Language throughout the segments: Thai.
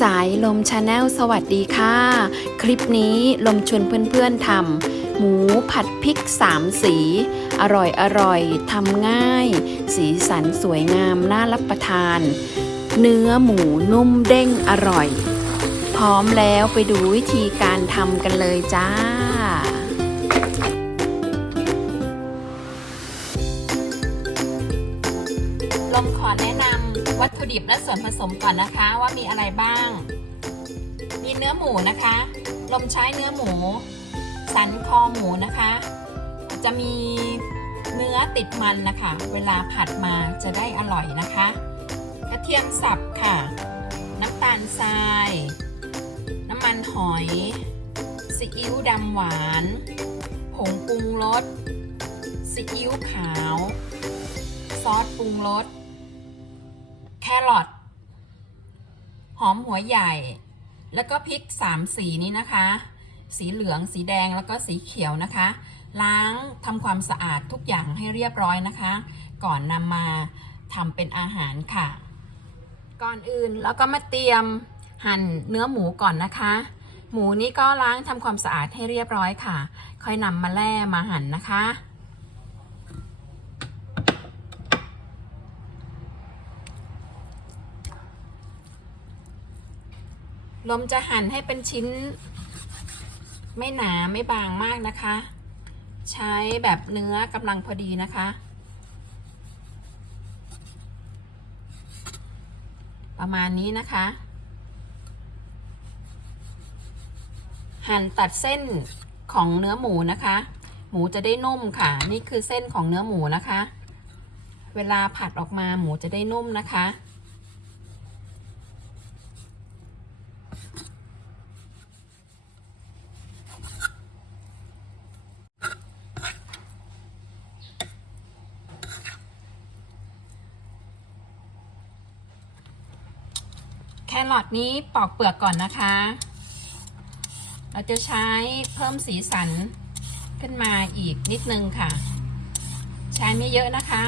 สายลมชาแนลสวัสดีค่ะ คลิปนี้ลมชวนเพื่อนๆทำหมูผัดพริกสามสี อร่อยอร่อยทำง่าย สีสันสวยงามน่ารับประทาน เนื้อหมูนุ่มเด้งอร่อย พร้อมแล้วไปดูวิธีการทำกันเลยจ้าลมขอแนะนำ วัตถุดิบและส่วนผสมก่อนนะคะว่ามีอะไรบ้าง มีเนื้อหมูนะคะ ลมใช้เนื้อหมู สันคอหมูนะคะ จะมีเนื้อติดมันนะคะ เวลาผัดมาจะได้อร่อยนะคะ กระเทียมสับค่ะ น้ำตาลทราย น้ำมันหอยซีอิ๊วดำหวาน ผงปรุงรสซีอิ๊วขาว ซอสปรุงรส แครอทหอมหัวใหญ่ แล้วก็พริกสามสีนี้นะคะ สีเหลืองสีแดงแล้วก็สีเขียวนะคะ ล้างทำความสะอาดทุกอย่างให้เรียบร้อยนะคะ ก่อนนำมาทำเป็นอาหารค่ะ ก่อนอื่นเราก็มาเตรียมหั่นเนื้อหมูก่อนนะคะ หมูนี้ก็ล้างทำความสะอาดให้เรียบร้อยค่ะ ค่อยนำมาแล่มาหั่นนะคะ ลมจะหั่นให้เป็นชิ้น ไม่หนาไม่บางมากนะคะ ใช้แบบเนื้อกำลังพอดีนะคะ ประมาณนี้นะคะ หั่นตัดเส้นของเนื้อหมูนะคะ หมูจะได้นุ่มค่ะ นี่คือเส้นของเนื้อหมูนะคะ เวลาผัดออกมาหมูจะได้นุ่มนะคะ รอทนี้ปอกเปลือกก่อนนะคะ เราจะใช้เพิ่มสีสันขึ้นมาอีกนิดนึงค่ะ ใช้ไม่เยอะนะคะ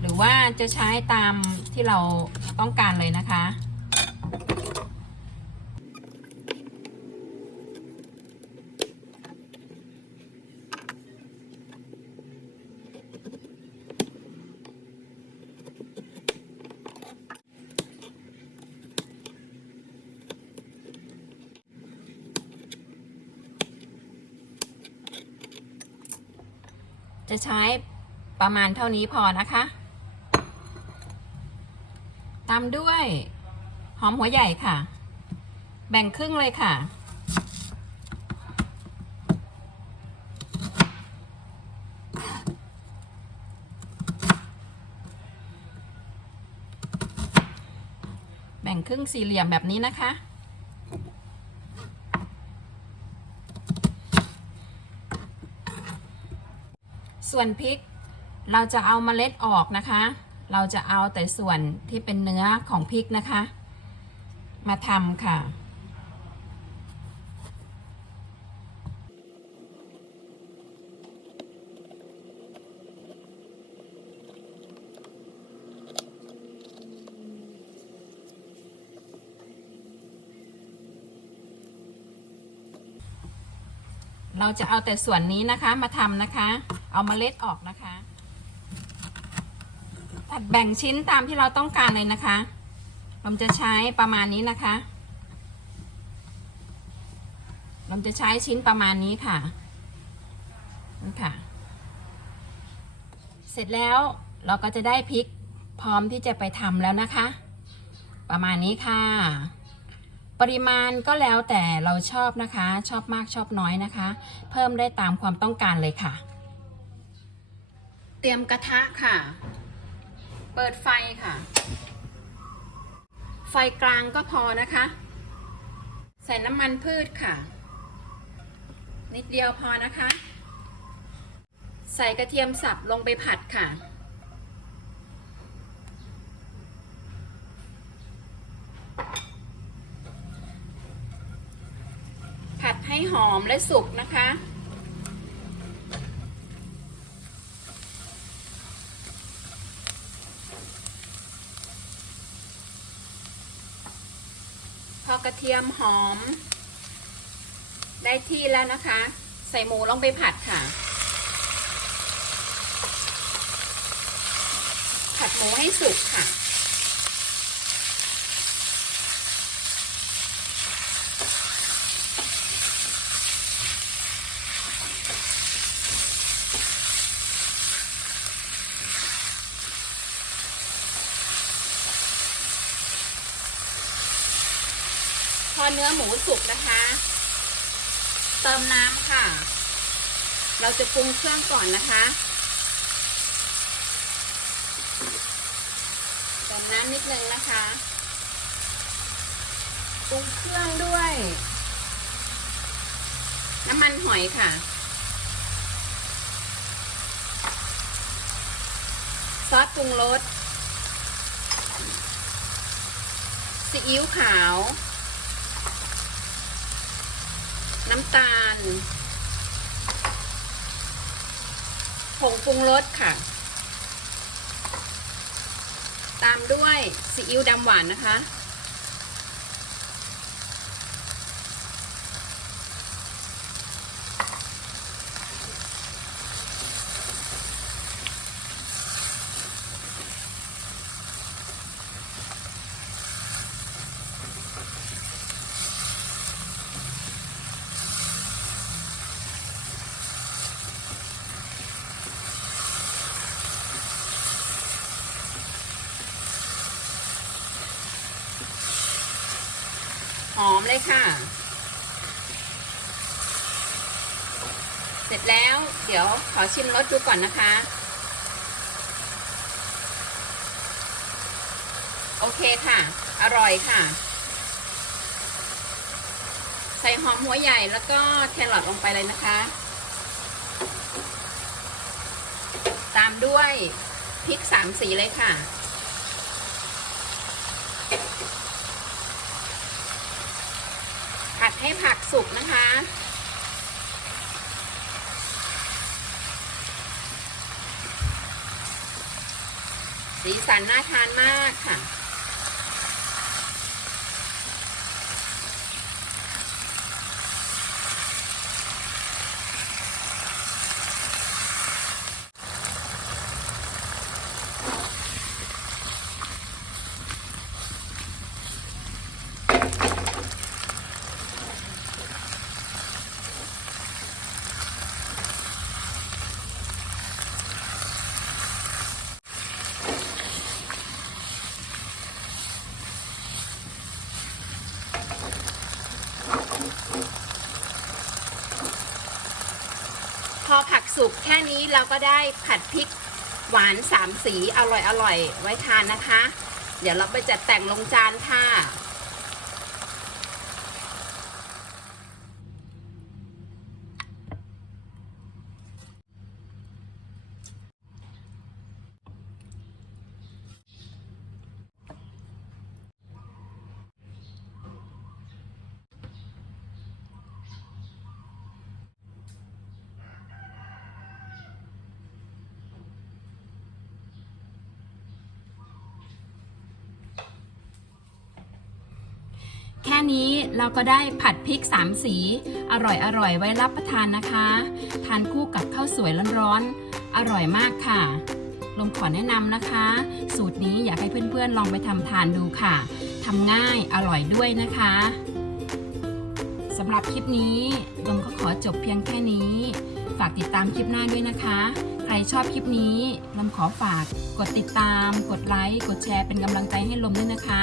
หรือว่าจะใช้ตามที่เราต้องการเลยนะคะ จะใช้ประมาณเท่านี้พอนะคะตามด้วยหอมหัวใหญ่ค่ะ แบ่งครึ่งเลยค่ะ แบ่งครึ่งสี่เหลี่ยมแบบนี้นะคะ ส่วนพริก เราจะเอาเมล็ดออกนะคะ เราจะเอาแต่ส่วนที่เป็นเนื้อของพริกนะคะ มาทำค่ะ เราจะเอาแต่ส่วนนี้นะคะมาทำนะคะ เอามาเล็ดออกนะคะตัดแบ่งชิ้นตามที่เราต้องการเลยนะคะ เราจะใช้ประมาณนี้นะคะ เราจะใช้ชิ้นประมาณนี้ค่ะนี่ค่ะ เสร็จแล้วเราก็จะได้พริกพร้อมที่จะไปทำแล้วนะคะ ประมาณนี้ค่ะ ปริมาณก็แล้วแต่เราชอบนะคะ ชอบมากชอบน้อยนะคะ เพิ่มได้ตามความต้องการเลยค่ะ เตรียมกระทะค่ะ เปิดไฟค่ะ ไฟกลางก็พอนะคะ ใส่น้ำมันพืชค่ะ นิดเดียวพอนะคะ ใส่กระเทียมสับลงไปผัดค่ะ ผัดให้ห อมและสุกนะคะพพอกระเทียมหอม ได้ที่แล้วนะคะ ใส่หมูลงไปผัดค่ะ ผัดหมูให้สุกค่ะ เนื้อหมูสุกนะคะ เติมน้ำค่ะ เราจะปรุงเครื่องก่อนนะคะเติมน้ำนิดนึงนะคะปรุงเครื่องด้วย น้ำมันหอยค่ะ ซอสปรุงรสซีอิ๊วขาว น้ำตาล ผงปรุงรสค่ะ ตามด้วยซีอิ๊วดำหวานนะคะ หอมเลยค่ะ เสร็จแล้วเดี๋ยวขอชิมรสดูก่อนนะคะ โอเคค่ะ อร่อยค่ะ ใส่หอมหัวใหญ่แล้วก็แครอทลงไปเลยนะคะ ตามด้วยพริกสามสีเลยค่ะ ผัด ให้ผักสุกนะคะ สีสันน่าทานมากค่ะ พอผักสุกแค่นี้เราก็ได้ผัดพริกหวานสามสีอร่อยอร่อยๆไว้ทานนะคะ เดี๋ยวเราไปจัดแต่งลงจานค่ะ นี้เราก็ได้ผัดพริก 3 สี อร่อยอร่อยไว้รับประทานนะคะ ทานคู่กับข้าวสวยร้อนๆอร่อยมากค่ะลมขอแนะนำนะคะ สูตรนี้อยากให้เพื่อนๆลองไปทำทานดูค่ะทำง่ายอร่อยด้วยนะคะสำหรับคลิปนี้ลมก็ขอจบเพียงแค่นี้ ฝากติดตามคลิปหน้าด้วยนะคะ ใครชอบคลิปนี้ลมขอฝากกดติดตาม กดไลค์ กดแชร์เป็นกำลังใจให้ลมด้วยนะคะ